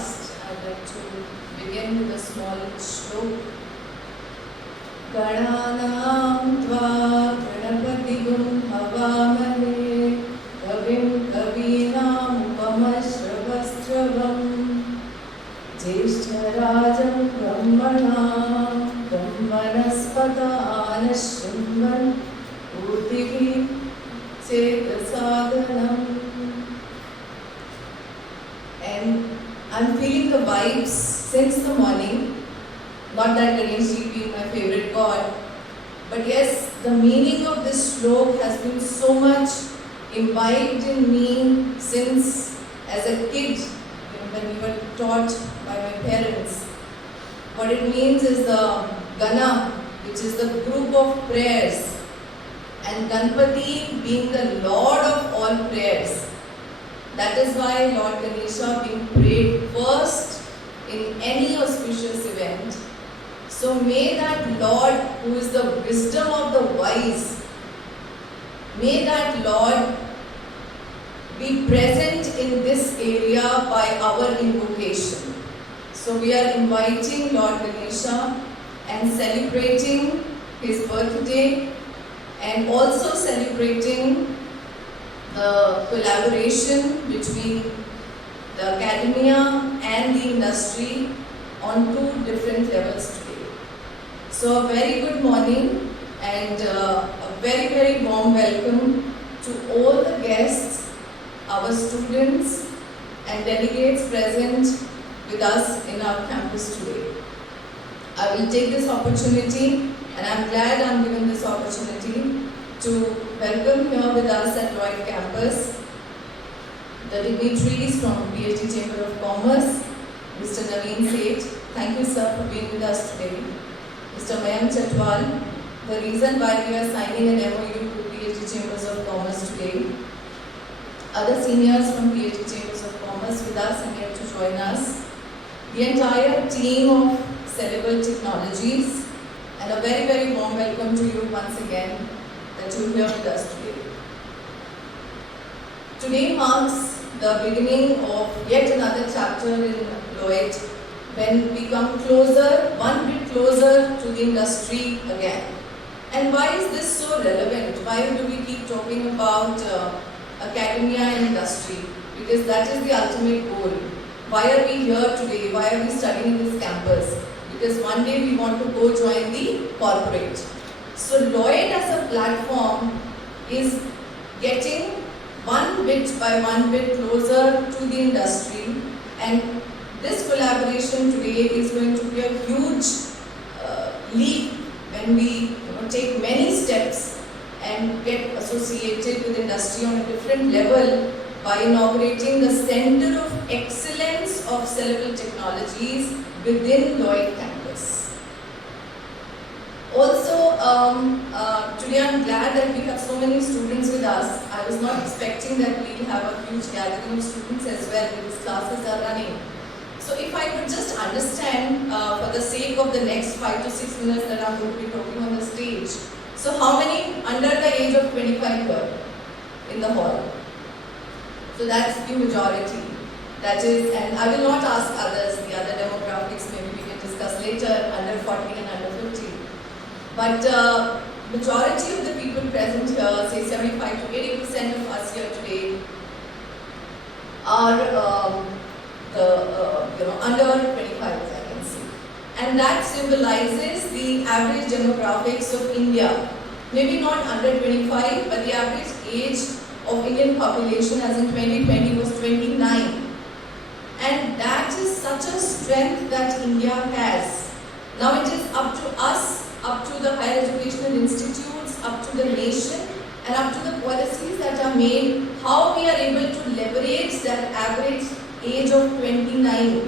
last, I'd like to begin with a small shlok. Gananam tva ganapatigum havamahe kavim kavinam upamashravastраvam jyeshtarajam brahmana brahmanaspata anashrimvan urtihi chetasadanam. And I'm feeling the vibes since the morning. Not that Ganesh being my favorite god, but yes, the meaning of this shlok has been so much imbibed in me since as a kid, when we were taught by my parents. What it means is the Gana, which is the group of prayers, and Ganpati being the Lord of all prayers. That is why Lord Ganesha being prayed first in any auspicious event. So may that Lord, who is the wisdom of the wise, may that Lord be present in this area by our invocation. So we are inviting Lord Ganesha and celebrating his birthday and also celebrating the collaboration between the academia and the industry on two different levels today. So a very good morning and a very, very warm welcome to all the guests, our students and delegates present with us in our campus today. I will take this opportunity, and I'm glad I'm given this opportunity, to welcome here with us at Lloyd campus the dignitaries from PhD Chamber of Commerce, Mr. Naveen Seth. Thank you, sir, for being with us today. Mr. Mayank Chatwal, the reason why we are signing an MOU with PhD Chambers of Commerce today. Other seniors from PhD Chambers of Commerce with us and here to join us. The entire team of Celebral Technologies, and a very, very warm welcome to you once again that you're here with us today. Today marks the beginning of yet another chapter in Lloyd, when we come closer, one bit closer to the industry again. And why is this so relevant? Why do we keep talking about academia and industry? Because that is the ultimate goal. Why are we here today? Why are we studying in this campus? Because one day we want to go join the corporate. So Lloyd as a platform is getting one bit by one bit closer to the industry, and this collaboration today is going to be a huge leap when we take many steps and get associated with industry on a different level by inaugurating the Center of Excellence of Celebral Technologies within Lloyd campus. Also, today I'm glad that we have so many students with us. I was not expecting that we have a huge gathering of students as well because classes are running. So if I could just understand, for the sake of the next 5 to 6 minutes that I'm going to be talking on the stage, so how many under the age of 25 here in the hall? So that's the majority. That is, and I will not ask others, the other demographics maybe we can discuss later, under 40 and under 50. But majority of the people present here, say 75 to 80% of us here today, are under 25, as I can see. And that symbolizes the average demographics of India. Maybe not under 25, but the average age of Indian population as in 2020 was 29. And that is such a strength that India has. Now it is up to us, up to the higher educational institutes, up to the nation, and up to the policies that are made, how we are able to leverage that average age of 29.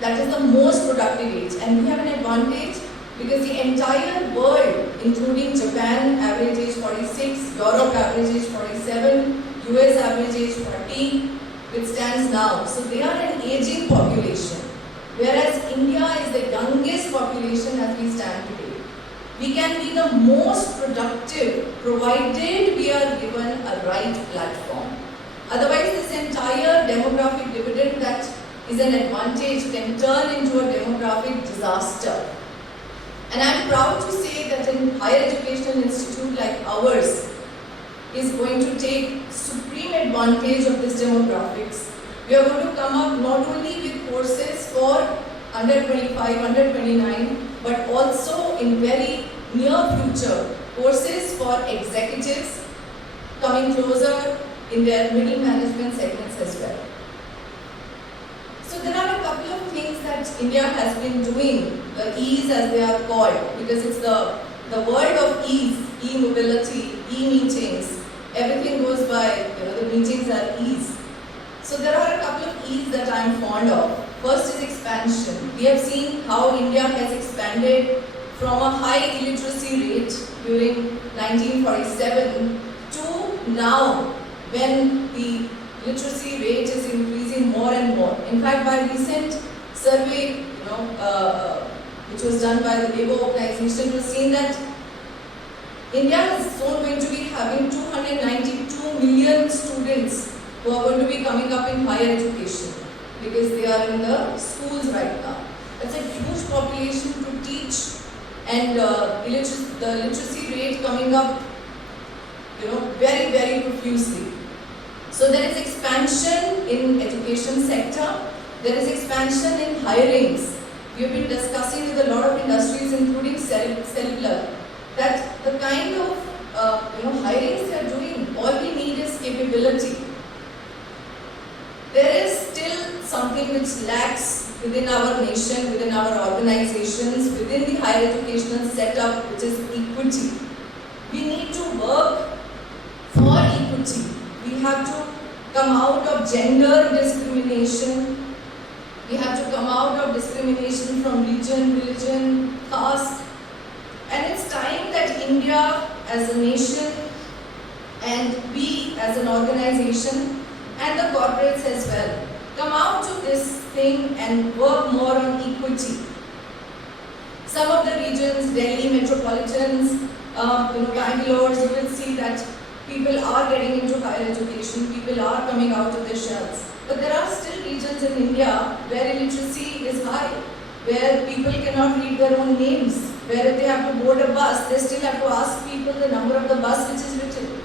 That is the most productive age. And we have an advantage because the entire world, including Japan, average age 46, Europe, average age 47, US, average age 40, which stands now. So they are an aging population. Whereas India is the youngest population as we stand today. We can be the most productive provided we are given a right platform. Otherwise, this entire demographic dividend that is an advantage can turn into a demographic disaster. And I'm proud to say that a higher educational institute like ours is going to take supreme advantage of this demographics. We are going to come up not only with courses for under 25, under 29, but also in very near future, courses for executives coming closer in their middle management segments as well. So there are a couple of things that India has been doing, the E's as they are called, because it's the world of E's, e-mobility, e-meetings, everything goes by, the meetings are E's. So there are a couple of E's that I am fond of. First is expansion. We have seen how India has expanded from a high illiteracy rate during 1947 to now when the literacy rate is increasing more and more. In fact, by recent survey, which was done by the Labour Organization, was seen that India is soon going to be having 292 million students who are going to be coming up in higher education because they are in the schools right now. That's a huge population to teach, and the literacy rate coming up, very, very profusely. So there is expansion in education sector. There is expansion in hirings. We have been discussing with a lot of industries, including cellular, that the kind of hirings they are doing, all we need is capability. There is still something which lacks within our nation, within our organizations, within the higher educational setup, which is equity. We need to work for equity. We have to come out of gender discrimination. We have to come out of discrimination from religion, caste. And it's time that India as a nation and we as an organization and the corporates as well come out to this thing and work more on equity. Some of the regions, Delhi, metropolitans, Bangalore, you will see that people are getting into higher education, people are coming out of their shells. But there are still regions in India where illiteracy is high, where people cannot read their own names, where if they have to board a bus, they still have to ask people the number of the bus which is written.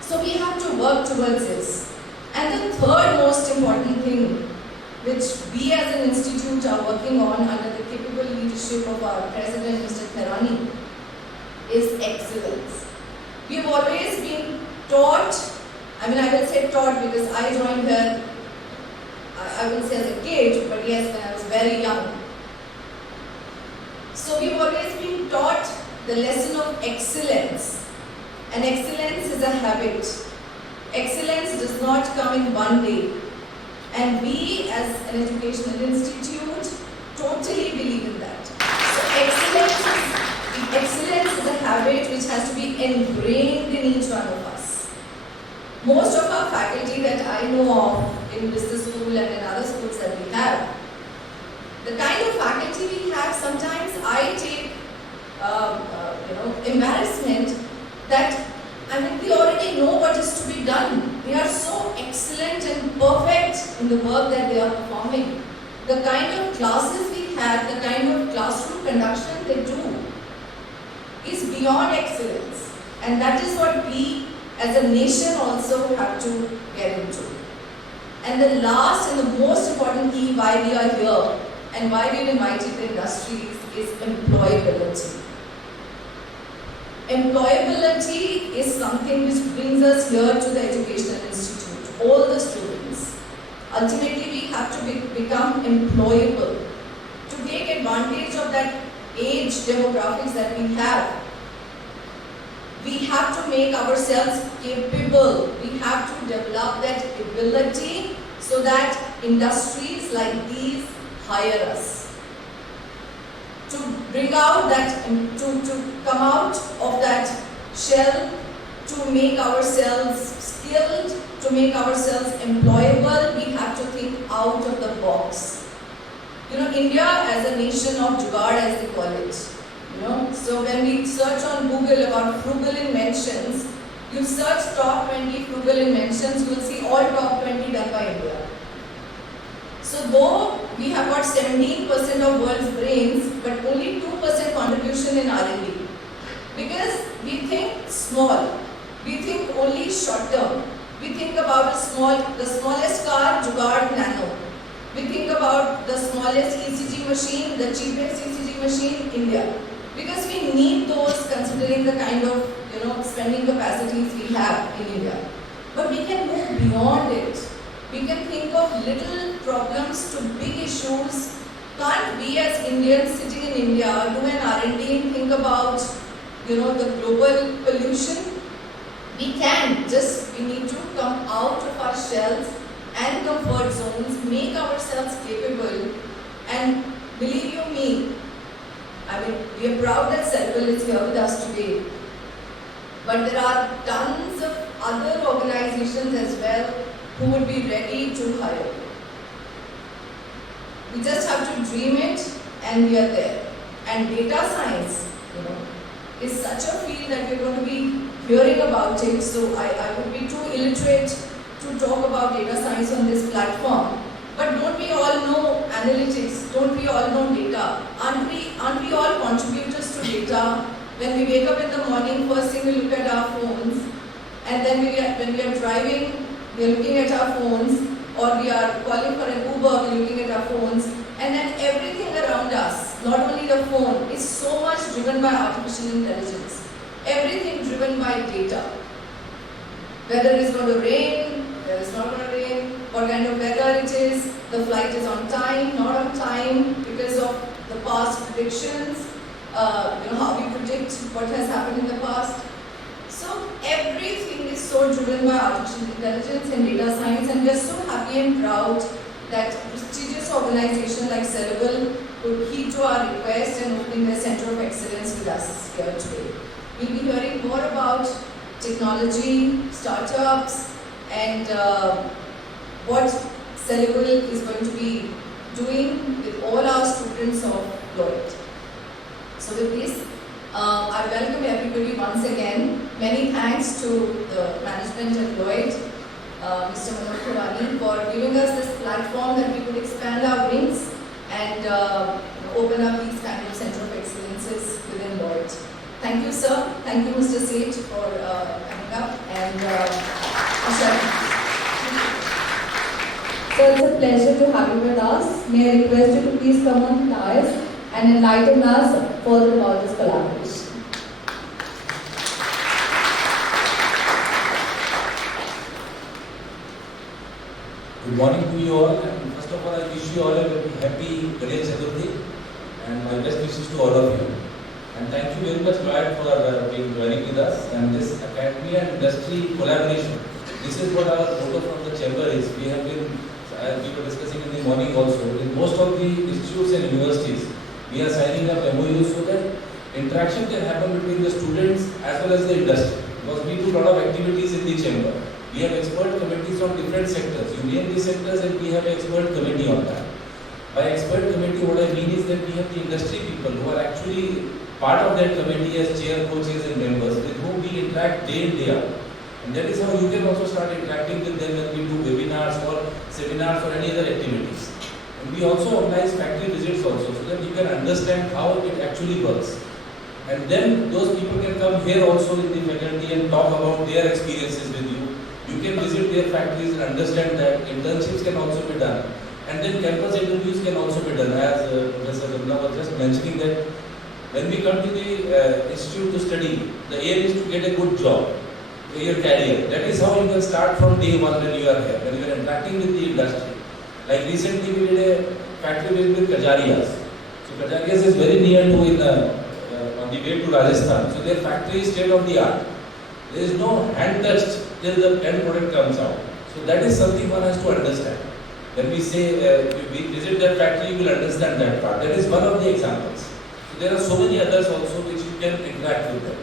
So we have to work towards this. And the third most important thing, which we as an institute are working on under the capable leadership of our President, Mr. Tharani, is excellence. We have always been taught, I will say taught because I joined here, I wouldn't say as a kid, but yes, when I was very young. So we've always been taught the lesson of excellence. And excellence is a habit. Excellence does not come in one day. And we as an educational institute totally believe in that. So excellence is a habit which has to be ingrained in each one of us. Most of our faculty that I know of in business school and in other schools that we have, the kind of faculty we have, sometimes I take embarrassment that they already know what is to be done. They are so excellent and perfect in the work that they are performing. The kind of classes we have, the kind of classroom conduction they do is beyond excellence. And that is what we as a nation also have to get into. And the last and the most important key why we are here and why we've invited the industries is employability. Employability is something which brings us here to the Educational Institute, all the students. Ultimately, we have to become employable. To take advantage of that age demographics that we have to make ourselves capable. We have to develop that ability so that industries like these hire us. To bring out that, to come out of that shell, to make ourselves skilled, to make ourselves employable, we have to think out of the box. India as a nation of jugaad, as they call it. So when we search on Google about frugal inventions, you search top 20 frugal inventions, you will see all top 20 done by India. So though we have got 17% of world's brains, but only 2% contribution in R&D. Because we think small, we think only short term. We think about the smallest car, Jugaad Nano. We think about the smallest ECG machine, the cheapest ECG machine, India. Because we need those considering the kind of spending capacities we have in India. But we can move beyond it. We can think of little problems to big issues. Can't we as Indians sitting in India do an R&D and think about the global pollution? We can, just we need to come out of our shells and comfort zones, make ourselves capable, and believe you me, we are proud that Cerebral is here with us today. But there are tons of other organizations as well who would be ready to hire. We just have to dream it and we are there. And data science, is such a field that we're going to be hearing about it. So I would be too illiterate to talk about data science on this platform. But don't we all know analytics? Don't we all know data? Aren't we all contributors to data? When we wake up in the morning, first thing we look at our phones, and then when we are driving, we are looking at our phones, or we are calling for an Uber, we are looking at our phones, and then everything around us, not only the phone, is so much driven by artificial intelligence. Everything driven by data. Whether it's going to rain, whether it's not going to rain, what kind of weather it is, the flight is on time, not on time, because of the past predictions, how we predict what has happened in the past. So everything is so driven by artificial intelligence and data science, and we are so happy and proud that a prestigious organization like Cerebral could heed to our request and opening their Center of Excellence with us here today. We'll be hearing more about technology, startups, and what Cerebral is going to be doing with all our students of Lloyd. So with this, I welcome everybody once again. Many thanks to the management at Lloyd, Mr. Manoj Khurani, for giving us this platform that we could expand our wings and open up these kind of Center of Excellences within Lloyd. Thank you, sir. Thank you, Mr. Seth, for coming up. And So it's a pleasure to have you with us. May I request you to please come on the dais and enlighten us further about this collaboration. Good morning to you all, and first of all I wish you all a very happy Ganesh Chaturthi and my best wishes to all of you. And thank you very much Lloyd for being joining with us and this academy and industry collaboration. This is what our motto from the chamber is. We have been, as we were discussing in the morning also, in most of the institutes and universities, we are signing up MOUs so that interaction can happen between the students as well as the industry. Because we do a lot of activities in the chamber. We have expert committees on different sectors. You name these sectors and we have an expert committee on that. By expert committee, what I mean is that we have the industry people who are actually part of that committee as chair, coaches and members with whom we interact day in, day out. And that is how you can also start interacting with them when we do webinars or seminars or any other activities. And we also organize factory visits also so that you can understand how it actually works. And then those people can come here also in the faculty and talk about their experiences with you. You can visit their factories and understand that internships can also be done. And then campus interviews can also be done, as Professor Ramna was just mentioning that when we come to the institute to study, the aim is to get a good job, your career. That is how you can start from day one when you are here, when you are interacting with the industry. Like recently we did a factory visit with Kajarias. So Kajarias is very near to on the way to Rajasthan. So their factory is state of the art. There is no hand touched till the end product comes out. So that is something one has to understand. When we say we visit that factory, you will understand that part. That is one of the examples. So there are so many others also which you can interact with them.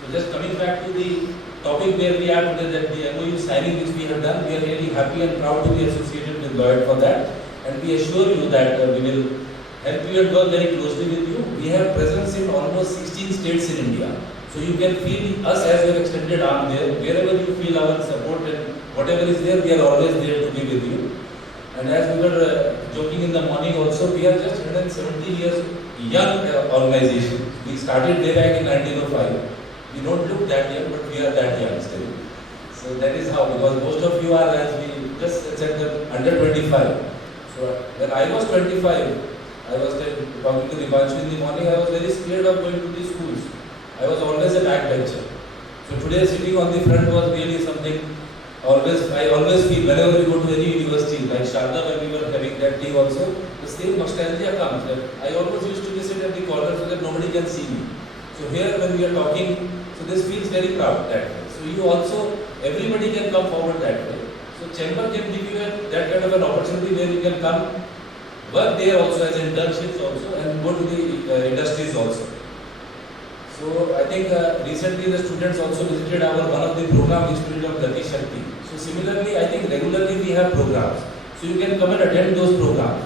So just coming back to the topic where we are today, that the MOU signing which we have done, we are really happy and proud to be associated with Lloyd for that. And we assure you that we will help you and work very closely with you. We have presence in almost 16 states in India. So you can feel us as your extended arm there. Wherever you feel our support and whatever is there, we are always there to be with you. And as we were joking in the morning also, we are just 170 years young organization. We started way back in 1905. We don't look that young, but we are that young still. So that is how, because most of you are, as we just said, under 25. So when I was 25, I was talking to Dipanshu in the morning, I was very scared of going to these schools. I was always a backbencher. So today sitting on the front was really something. I always feel whenever we go to any university, like Sharda, when we were having that tea also, the same nostalgia comes. That I always used to sit at the corner so that nobody can see me. So here when we are talking, so this feels very proud that way. So you also, everybody can come forward that way. So Chamber can give you that kind of an opportunity where you can come, work there also as internships also, and go to the industries also. So I think recently the students also visited one of the program Institute of Gati Shakti. So similarly, I think regularly we have programs. So you can come and attend those programs.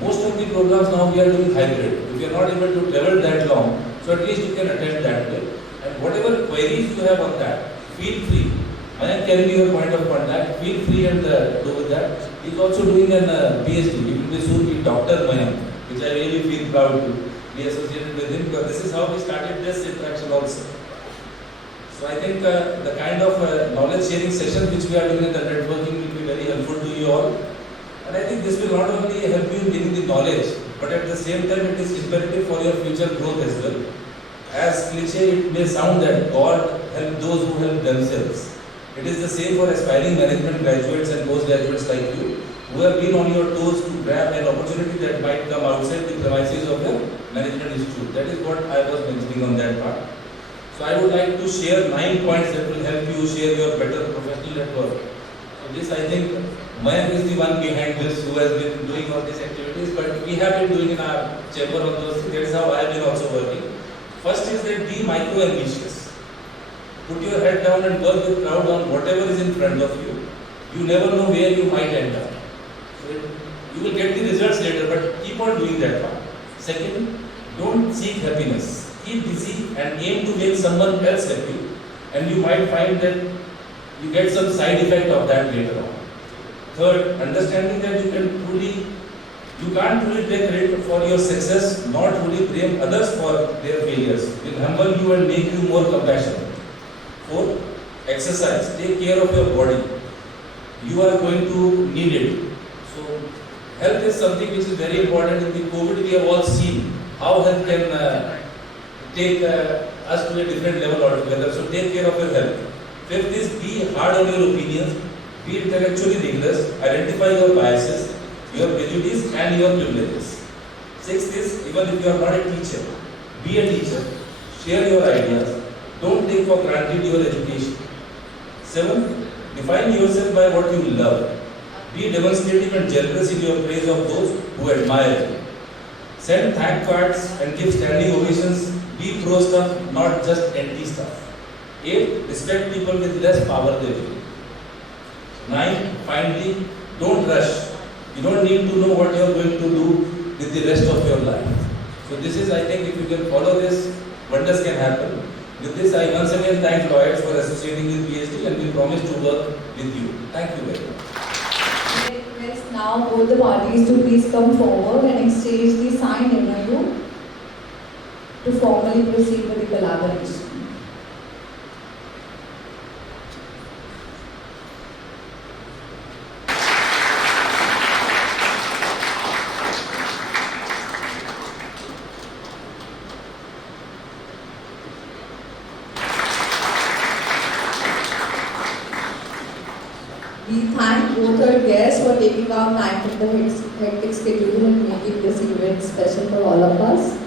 Most of the programs now we are doing hybrid. If you are not able to travel that long, so at least you can attend that way. And whatever queries you have on that, feel free. Mayank can be your point of contact. Feel free and do with that. He is also doing a PhD. He will be soon be Dr. Mayank, which I really feel proud to be associated with him, because this is how we started this interaction also. So I think the kind of knowledge sharing session which we are doing in the networking will be very helpful to you all. And I think this will not only help you in gaining the knowledge, but at the same time it is imperative for your future growth as well. As cliche it may sound that God help those who help themselves. It is the same for aspiring management graduates and postgraduates like you, who have been on your toes to grab an opportunity that might come outside the premises of your management institute. That is what I was mentioning on that part. So I would like to share 9 points that will help you share your better professional network. So this I think Mayank is the one behind this who has been doing all these activities, but we have been doing in our chamber on those. That is how I have been also working. First is that be micro-ambitious. Put your head down and work with crowd on whatever is in front of you. You never know where you might end up. So you will get the results later, but keep on doing that part. Second, don't seek happiness. Keep busy and aim to make someone else happy, and you might find that you get some side effect of that later on. Third, understanding that you can't truly take credit for your success, nor truly blame others for their failures, will humble you and make you more compassionate. Fourth, exercise. Take care of your body. You are going to need it. So, health is something which is very important. In the COVID, we have all seen how health can take us to a different level altogether. So, take care of your health. Fifth is be hard on your opinions. Be intellectually rigorous. Identify your biases, your prejudice, and your privileges. Sixth is, even if you are not a teacher, be a teacher. Share your ideas. Don't take for granted your education. 7. Define yourself by what you love. Be demonstrative and generous in your praise of those who admire you. Send thank cards and give standing ovations. Be pro stuff, not just anti stuff. 8. Respect people with less power than you. 9. Finally, don't rush. You don't need to know what you are going to do with the rest of your life. So this is, I think, if you can follow this, wonders can happen. With this, I once again thank Lloyds for associating with PhD, and we promise to work with you. Thank you very much. I request now both the parties to please come forward and exchange the signed MOU to formally proceed with the collaboration. We thank both our guests for taking out time from the hectic schedule and making this event special for all of us.